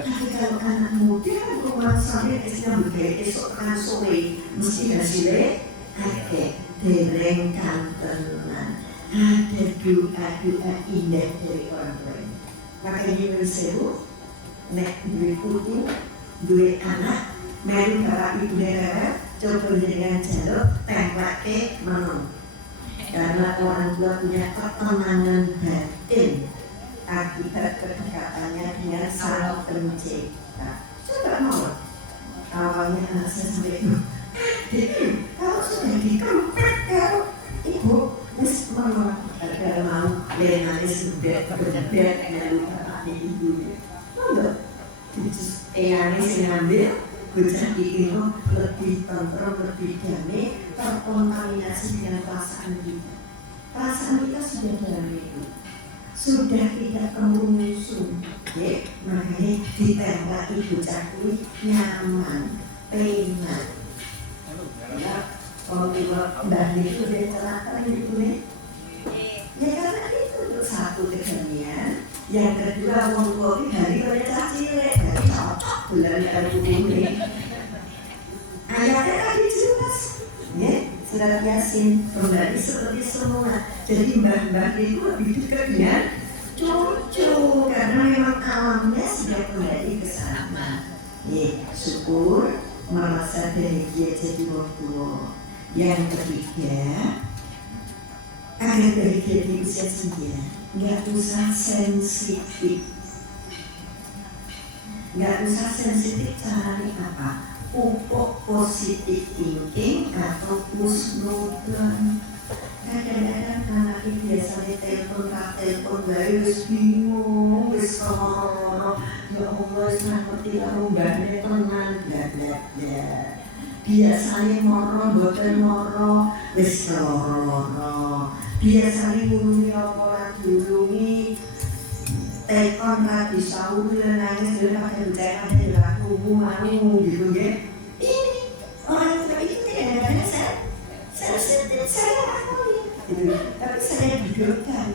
Tapi kalau anak muda kan rumah sampai Islam budaya esok kan sore mesti hasilnya akeh dereng kantenan, ada doa-doa indah dari orang tua. Makanya nyuwun sewu nek duwe putu, duwe anak, melu bapak ibu negara, coba dengan jaluk templake menung. Karena orang tua punya ketenangan batin akibat kedekatannya dengan sang pencipta. Coba mau awalnya anak saya sampai itu, jadi kalau sudah dikempet kalau ibu wis menolak agar mau lenane sudah berdebat dengan bapak ibu. Enggak, eyane sing ngambil bocah iki lebih tentrem, lebih damai, terkontaminasi dengan perasaan kita. Perasaan kita sudah damai, sudah tidak kemusuh, ya, makanya ditembaki bocah kuwi nyaman, penak. Ya, kalau mbak itu dia celaka gitu nih. Ya karena itu untuk satu kedamaian, yang kedua wong kopi hari kalau cacilek, dari cocok bulan dari bumi. Ayatnya tadi jelas, ya, surat Yasin kembali seperti semua. Jadi mbah-mbah itu lebih dekat dengan cucu karena memang alamnya sudah kembali ke sana. Ya, syukur merasa bahagia jadi wong tua. Yang ketiga, agar bahagia di usia senja, nggak usah sensitif. Nggak usah sensitif caranya apa? Pupuk positif thinking atau husnuzon. Kadang-kadang anak ini biasanya telepon wis bingung, wis loro. Ya Allah, wis ngerti kamu mbaknya tenan, bla bla bla. Biasanya moro, boten moro, wis loro. Biasanya ngulungi apa lagi ngulungi tekon lagi sahur dan nangis dan pakai bencana dan laku mau gitu ya. Ini orang tua itu tidak ada saya akui gitu. Tapi saya dudukkan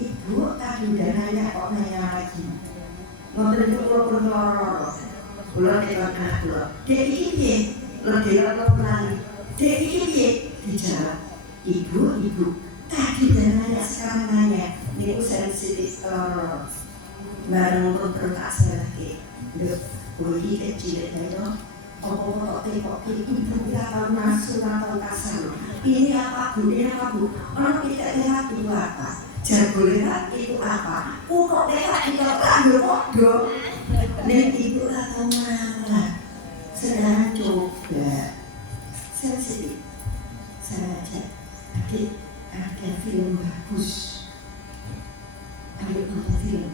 ibu tadi udah nanya kok nanya lagi ngobrol itu pun loro pulang tekon anak pulang dia ini lo dia lo pulang dia ini dijawab ibu tadi udah nanya sekarang nanya ini sensitif bareng untuk tak selagi, boleh kecil itu, apa tengok ibu kita tahu nafsu atau kasar. Ini apa bu? Orang tidak lihat itu apa? Jago lihat itu apa? Kok lihat itu apa? Bodoh. Nek ibu atau marah. Sedang coba sensitif. Saya ajak adik ada film bagus. Ayo nonton film.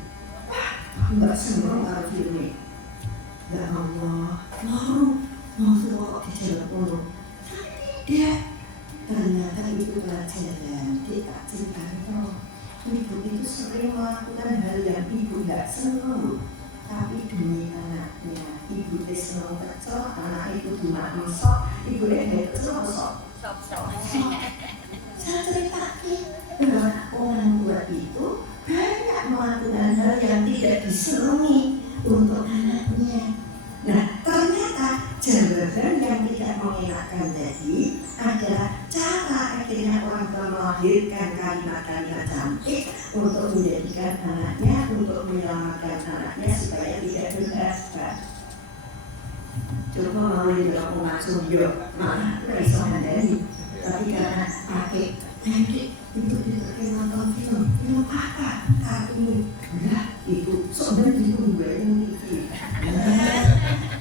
Enggak senang kalau filmnya. Ya Allah, mau kok di jalan pondok. Tidak, ternyata itu pelajaran. Dia tak cinta toh. Ibu itu sering melakukan hal yang ibu tidak senang, tapi demi anaknya. Ibu tidak senang kecil, anak itu cuma mesok. Ibu tidak kecil mesok. Saya ceritakan bahwa orang tua itu banyak melakukan hal yang tidak disenangi untuk anaknya. Nah, ternyata jawaban yang tidak mengenakan tadi adalah cara akhirnya orang tua melahirkan kalimat-kalimat cantik untuk menjadikan anaknya, untuk menyelamatkan anaknya supaya tidak berdosa. Coba mau dibilang langsung yuk, malah bisa mandiri. Tapi karena pakai itu tidak nonton film apa? Kartun, enggak itu sebenarnya itu gue yang TV.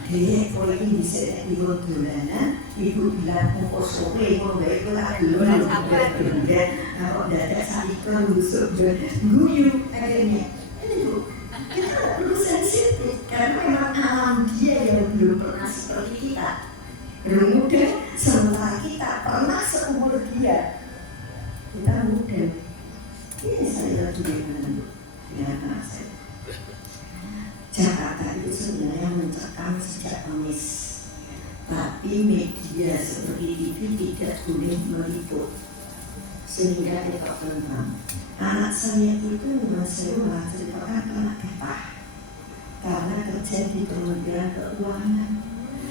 Dek, kalau ini bisa ikut dolanan, ibu bilang mau sore, mau baik lah duluan, kemudian kalau dadak salikon busuk guyu akhirnya. Ini tuh kita nggak perlu sensitif karena memang alam dia yang belum pernah seperti kita. Kemudian sementara kita pernah seumur dia. Kita muda. Ini saya lagi dengan anak saya. Jakarta itu sebenarnya mencekam sejak Kamis, tapi media seperti TV tidak boleh meliput sehingga tetap tentram. Anak saya itu saya ceritakan kena getah karena saya kerja di Kementerian Keuangan,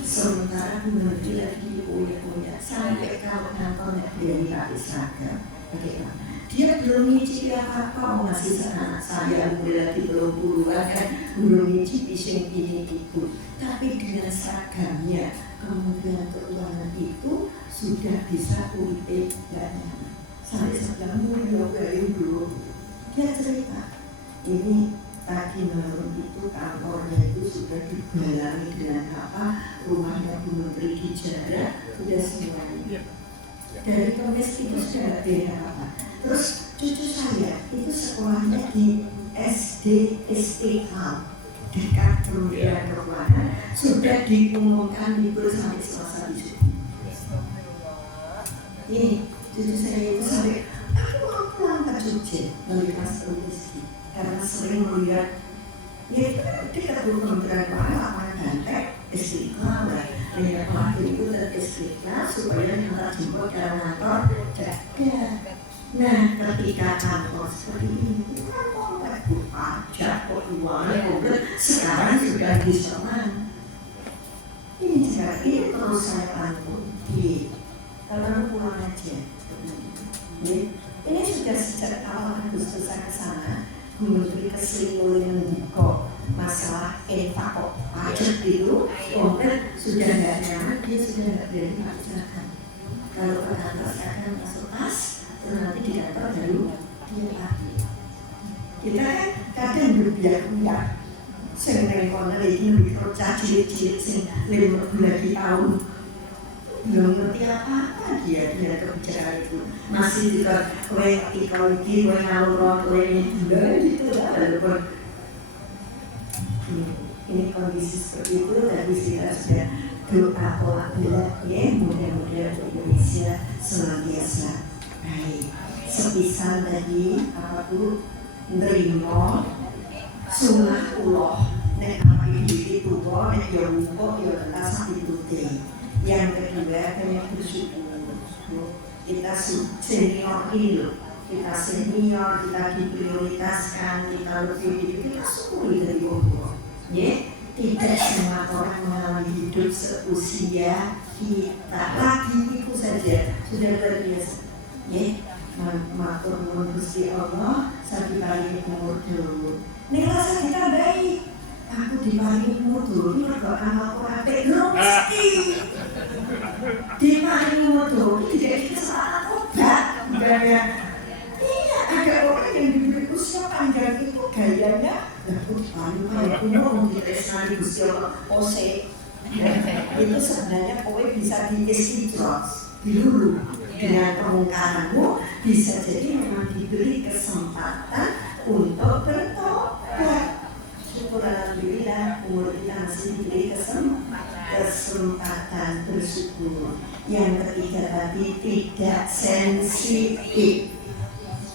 sementara menteri lagi oya-oya sampai kalau kantornya dia pakai seragam, bagaimana? Dia belum nyicip apa-apa, mau ngasih anak saya mulai lagi belum puluhan kan, belum nyicip sing ini itu. Tapi dengan seragamnya Kementerian Keuangan itu sudah bisa UIT dan sampai sekarang mulai dulu. Dia cerita, ini tadi malam itu kantornya itu sudah dibalangi dengan apa, rumahnya Bu Menteri dijarah, sudah semuanya. Dari Kemes itu sudah beda apa. Terus cucu saya itu sekolahnya di SD Istiqlal dekat Kementerian Keuangan, sudah diumumkan libur sampai Selasa besok. Ini cucu saya itu sampai aku mau pulang ke Jogja melihat Rizky karena sering melihat ya itu kan dekat Kementerian Keuangan lapangan Banteng Istiqlal lihat waktu itu dan Istiqlal supaya kita jemput ke kantor jaga. Nah, ketika kantor seperti ini kan komplek pajak, keuangan, komplit sekarang sudah diserang. Ini sekarang ini terus saya pantau. Kalau pulang aja. Ini sudah sejak awal Agustus saya ke sana, Menteri Keselimuran kok masalah infak pajak itu, komplit sudah nggak nyaman, dia sudah nggak berani pajakan. Kalau ke kantor saya akan masuk tas. Nanti di kantor baru dia lagi. Kita kan kadang berbiak-biak sing neng kono iki kerja cilik-cilik sing 5 tahun belum ngerti apa-apa dia kebicaraan itu masih juga kowe iki kowe ngalur kowe juga gitu lah. Walaupun ini kondisi seperti itu tapi kita sudah doa pola ya mudah-mudahan Indonesia senantiasa baik. Sepisah tadi apa tuh nerimo sunah Allah nek apa itu kok nek yo kok yo tas ditute. Yang kedua kami bersyukur kita senior ini kita senior kita diprioritaskan kita lebih kita syukuri dari Allah ya. Tidak semua orang mengalami hidup seusia kita lagi itu saja sudah luar biasa. Ya, matur nuwun Gusti Allah, saiki paringi umur dulu. Nek rasa ditambahi, aku diparingi umur dulu mergo amalku apik lho mesti. Diparingi umur dulu iki kesalahan obat, gaya. Iya, ada orang yang diberi usia panjang itu gayanya, aku diparingi umur ditresnani Gusti Allah, ose. Itu sebenarnya kowe bisa diistidros dulu. Dengan pemungkaranmu bisa jadi memang diberi kesempatan untuk bertobat. Syukur alhamdulillah umur kita masih diberi kesempatan bersyukur. Yang ketiga tadi tidak sensitif.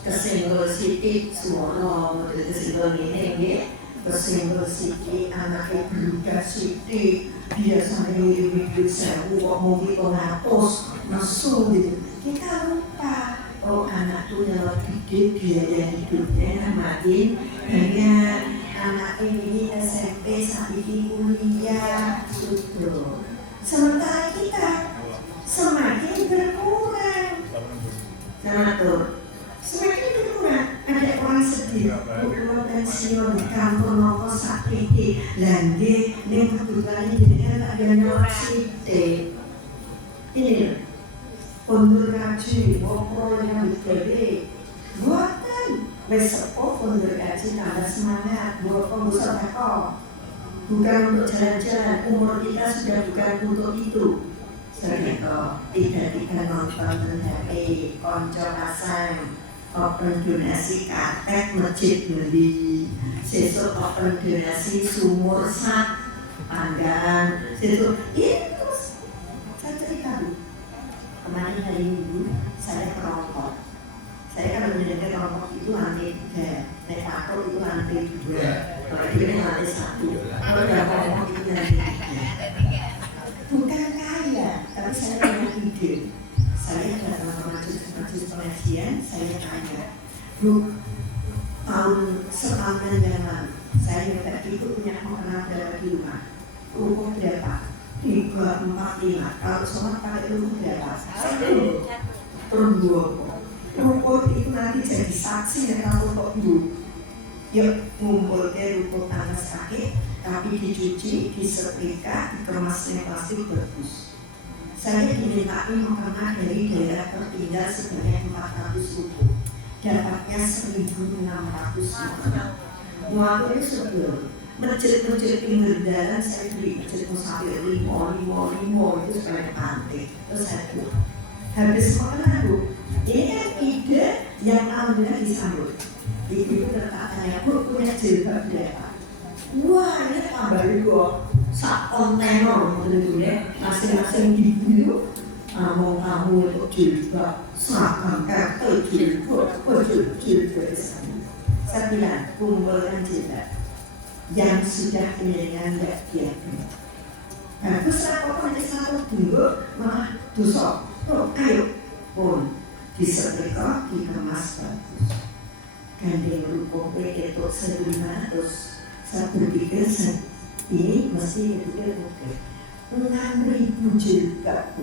Kesenggol sidik suara model kesenggol ini kesenggol sidik anaknya berudah sidik biasanya video sewu kok mau kita ngapus mesum gitu. Kita lupa, oh anak tuh yang gede biaya hidupnya makin banyak. Anak ini SMP saat ini kuliah gitu. Sementara kita semakin berkurang. Sama tuh, semakin berkurang. Ada orang sedih, pulang pensiun di kantor nopo sakit, lagi neng kebetulan jadi ada nyolak sidik. Ini kondur kaji, ngobrol yang gede, buatan, besok kondur kaji tambah semangat, buat pembesar teko, bukan untuk jalan-jalan, umur kita sudah bukan untuk itu. Sedekah, tidak nonton HP, konco pasang, open donasi katek masjid beli, sesuk open donasi sumur sak, panggang, sesuk itu saya cerita bu. Kemarin hari Minggu saya kerongkok. Saya kan menjaga kerongkok itu lantai 3, naik patok itu lantai 2, kalau ini lantai 1. Kalau udah kerongkok itu lantai 3. Bukan kaya, tapi saya punya ide. Saya datang ke majelis pengajian, saya tanya, Bu, setahun yang lalu Saya juga itu punya makanan berapa di rumah? Ruko berapa? 3, 4, 5. Kalau sholat pakai ruko berapa? 1. Terus 2. Ruko itu nanti jadi saksi ya kalau kok dulu. Yuk ngumpulnya ruko tanah sakit, tapi dicuci, disetrika, dikemasnya plastik bagus. Saya dimintai makanan dari daerah tertinggal sebanyak 400 ruko. Dapatnya 1.600 ruko. Waktu itu sebelum masjid-masjid pinggir jalan saya beli masjid musafir 5 itu sebanyak pantai. Terus saya buat habis makan Bu, ini kan ide yang alhamdulillah disambut. Ibu bertanya, Bu punya jilbab berapa? Wah ini tambah juga sak kontainer masing-masing ibu mau kamu untuk jilbab seragam kartu jilbab saya bilang kumpulkan jilbab yang sudah kenyang tidak diatur. Bagus pokoknya satu dulu malah dosa. Ayo pun disetrika dikemas bagus. Gandeng ruko itu 1.500. Saya berpikir ini mesti berpikir oke. 6.000 jilbab.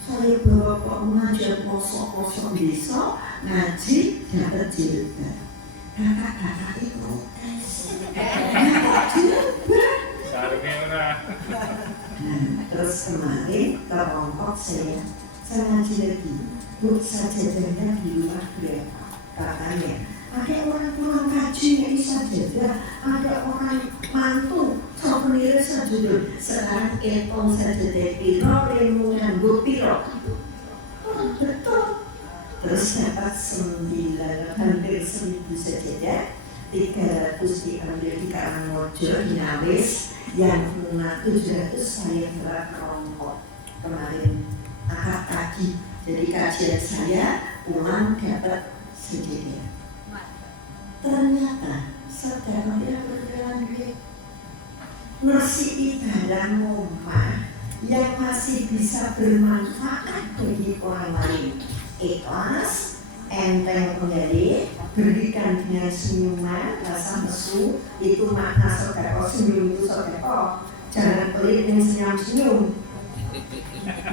Saya bawa kok mengajar kosong-kosong besok ngaji dapat jilbab. Kakak-kakak itu protes. Terus kemarin kelompok saya ngaji lagi. Bu sajadahnya di rumah berapa? Katanya ada orang pulang kaji yang bisa jadah, ada orang mantu souvenir sajadah. Sekarang etong sajadah piro, remu nganggo piro. Betul. Terus dapat 9 hampir 1.000 sajadah, 300 diambil di Karangmojo, di Nawis, yang 700 saya berat kelompok kemarin akad kaji. Jadi kajian saya pulang dapat sajadah. Ternyata sedekah yang berjalan duit ngasih barang rumah yang masih bisa bermanfaat bagi orang lain. Ikhlas, enteng kembali, berikan dengan senyuman, rasa mesum, itu makna sedekah. Senyum itu sedekah. Jangan pelit dengan senyum-senyum.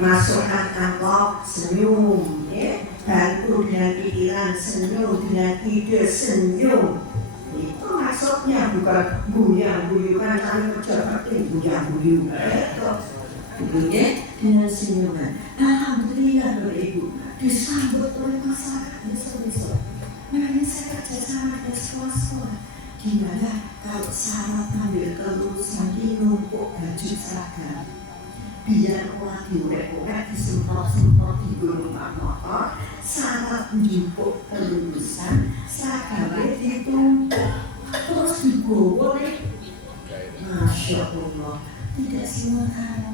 Masukkan amplop, senyum, ya. Bantu dengan pikiran, senyum, dengan ide, senyum. Itu maksudnya bukan buyang-buyukan kami pejabat ini, buyang-buyukan itu. Bukunya dengan senyuman. Alhamdulillah Bapak Ibu disambut oleh masyarakat besar-besar. Makanya saya kerjasama dengan sekolah-sekolah. Dimana kalau syarat ambil kelulusan di numpuk baju seragam, biar orang diurek-urek, disemprot-semprot di gunung motor, syarat menjemput kelulusan, seragamnya ditumpuk, terus dibawa nih. Masya Allah, tidak semua tahu.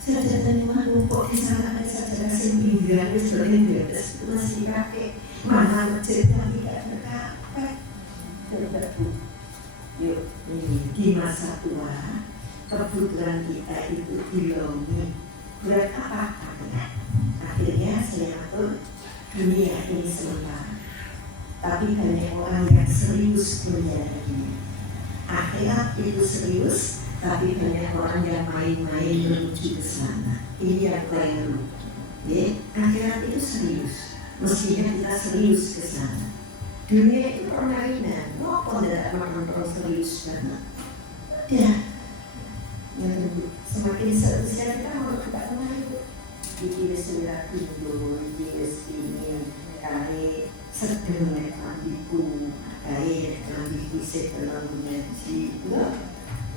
Sajadah yang menumpuk di sana ada sajadah sembilan, sebenarnya di atas itu masih dipakai. Mana masjid yang tidak berkapet. Yuk, ini di masa tua. Kebutuhan kita itu dilongi. Buat apa? Akhirnya saya atur dunia ini sementara. Tapi banyak orang yang serius kuliah ini. Akhirat itu serius, tapi banyak orang yang main-main menuju ke sana. Ini yang keliru. Akhirat itu serius. Mestinya kita serius ke sana. Dunia itu permainan. Kenapa tidak makan serius banget? Ya. Semakin seriusnya kita mau buka rumah itu. Iki wis dulu, iki wis ini kare sedeng nek ambiku, kare ambiku setelah mengaji.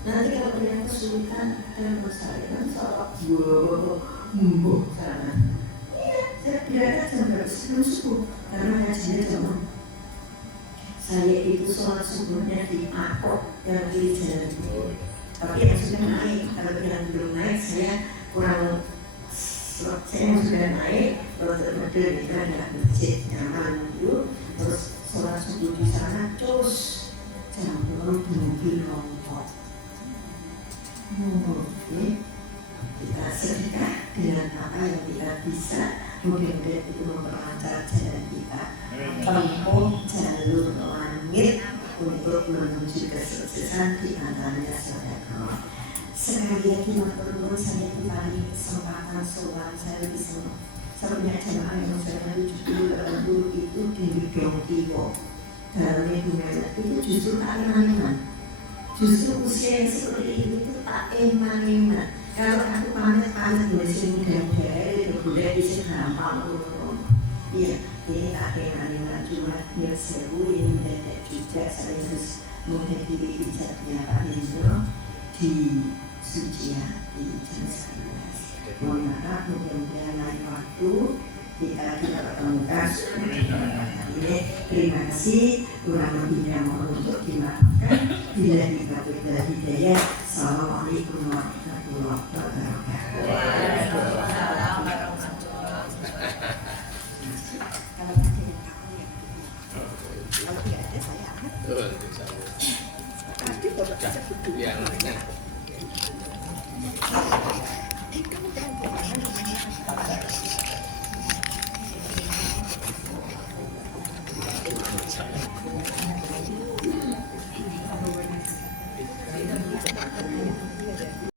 Nanti kalau punya kesulitan dalam persalinan soal mbuh sana. Iya, saya berada jam sebelum subuh karena ngajinya jam 6. Saya itu sholat subuhnya di Akok yang di jalan. Tapi yang sudah naik, kalau yang belum naik saya kurang. Saya sudah naik, betul-betul itu ada masjid nyaman dulu, terus sholat subuh di sana, terus jam 10 di Lombok. Kita sedekah dengan apa yang kita bisa, mudah-mudahan itu memperlancar jalan kita, tempuh jalur langit untuk untuk menuju kesuksesan di antaranya saudara. Sekali lagi matur nuwun saya kembali kesempatan sowan saya bisa sebenarnya jemaah yang saya 70-80 itu di Widong Kiwo dalamnya dunia itu justru tak eman-eman. Justru usia yang seperti itu tak eman-eman. Kalau aku pamer-pamer di sini muda-muda itu boleh bisa gampang turun. Iya, ini tak eman-eman cuma biar seru ini mendadak juga saya harus menghadiri ijazahnya Pak Hendro di suci hati jam 11. Mohon maaf, mudah-mudahan lain waktu kita pertemukan ini. Terima kasih, kurang lebihnya mohon untuk dimaafkan. Bila dikabulkan hidayah. Assalamualaikum warahmatullahi wabarakatuh. Kalau tidak ada saya akan.